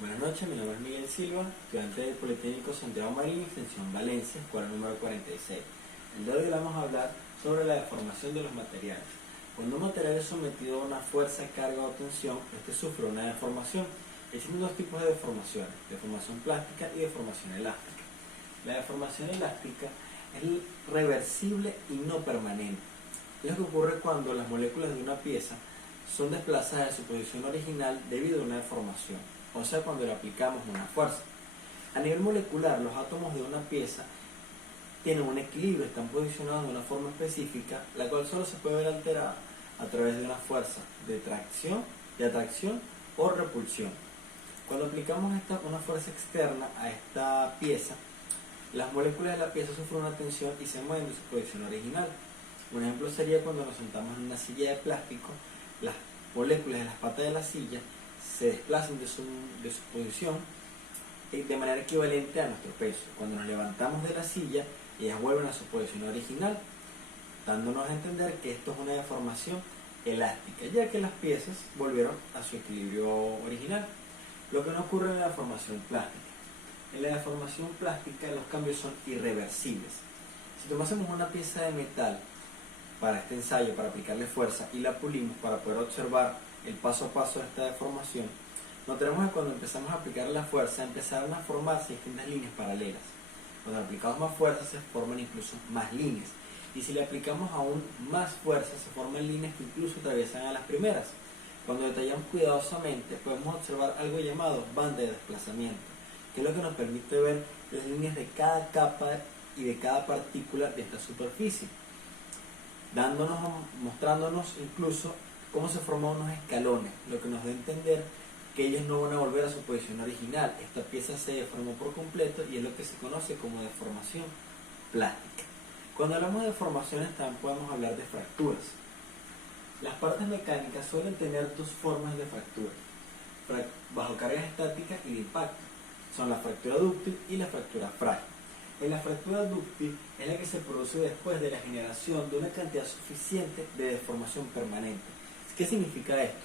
Buenas noches, mi nombre es Miguel Silva, estudiante del Politécnico Santiago Marín, extensión Valencia, escuela número 46. El día de hoy vamos a hablar sobre la deformación de los materiales. Cuando un material es sometido a una fuerza, carga o tensión, este sufre una deformación. Existen dos tipos de deformaciones, deformación plástica y deformación elástica. La deformación elástica es reversible y no permanente. Es lo que ocurre cuando las moléculas de una pieza son desplazadas de su posición original debido a una deformación, o sea, cuando le aplicamos una fuerza. A nivel molecular, los átomos de una pieza tienen un equilibrio, están posicionados de una forma específica, la cual solo se puede ver alterada a través de una fuerza de atracción o repulsión. Cuando aplicamos una fuerza externa a esta pieza, las moléculas de la pieza sufren una tensión y se mueven de su posición original. Un ejemplo sería cuando nos sentamos en una silla de plástico, las moléculas de las patas de la silla se desplazan de su posición de manera equivalente a nuestro peso. Cuando nos levantamos de la silla, ellas vuelven a su posición original, dándonos a entender que esto es una deformación elástica, ya que las piezas volvieron a su equilibrio original, lo que no ocurre en la deformación plástica. En la deformación plástica los cambios son irreversibles. Si tomásemos una pieza de metal para este ensayo, para aplicarle fuerza, y la pulimos para poder observar el paso a paso de esta deformación, notaremos que cuando empezamos a aplicar la fuerza empezaron a formarse distintas líneas paralelas. Cuando aplicamos más fuerza se forman incluso más líneas, y si le aplicamos aún más fuerza se forman líneas que incluso atraviesan a las primeras. Cuando detallamos cuidadosamente podemos observar algo llamado banda de desplazamiento, que es lo que nos permite ver las líneas de cada capa y de cada partícula de esta superficie, mostrándonos incluso cómo se forman unos escalones, lo que nos da a entender que ellos no van a volver a su posición original. Esta pieza se deformó por completo y es lo que se conoce como deformación plástica. Cuando hablamos de deformaciones también podemos hablar de fracturas. Las partes mecánicas suelen tener dos formas de fractura, bajo cargas estáticas y de impacto. Son la fractura dúctil y la fractura frágil. En la fractura dúctil es la que se produce después de la generación de una cantidad suficiente de deformación permanente. ¿Qué significa esto?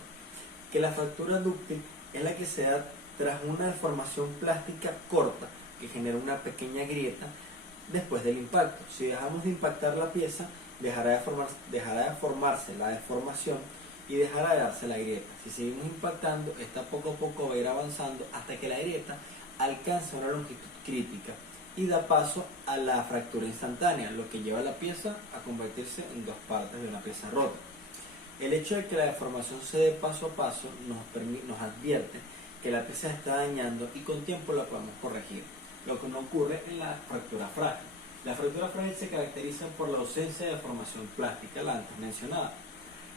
Que la fractura dúctil es la que se da tras una deformación plástica corta que genera una pequeña grieta después del impacto. Si dejamos de impactar la pieza, dejará de formarse la deformación y dejará de darse la grieta. Si seguimos impactando, esta poco a poco va a ir avanzando hasta que la grieta alcanza una longitud crítica y da paso a la fractura instantánea, lo que lleva a la pieza a convertirse en dos partes de una pieza rota. El hecho de que la deformación se dé paso a paso nos advierte que la pieza se está dañando y con tiempo la podemos corregir, lo que no ocurre en la fractura frágil. La fractura frágil se caracteriza por la ausencia de deformación plástica, la antes mencionada.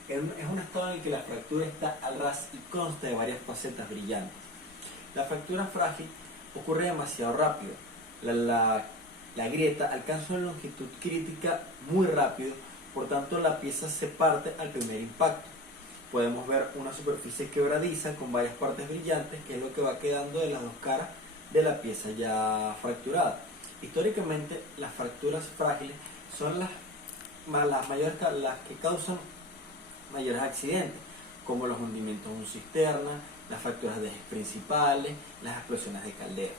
Es un estado en el que la fractura está al ras y consta de varias facetas brillantes. La fractura frágil ocurre demasiado rápido. La grieta alcanza una longitud crítica muy rápido, por tanto la pieza se parte al primer impacto. Podemos ver una superficie quebradiza con varias partes brillantes, que es lo que va quedando de las dos caras de la pieza ya fracturada. Históricamente las fracturas frágiles son las que causan mayores accidentes, como los hundimientos de un cisterna, las fracturas de ejes principales, las explosiones de caldera.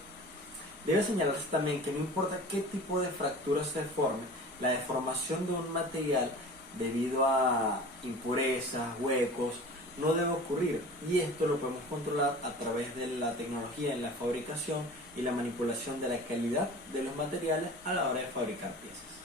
Debe señalarse también que no importa qué tipo de fractura se forme, la deformación de un material debido a impurezas, huecos, no debe ocurrir, y esto lo podemos controlar a través de la tecnología en la fabricación y la manipulación de la calidad de los materiales a la hora de fabricar piezas.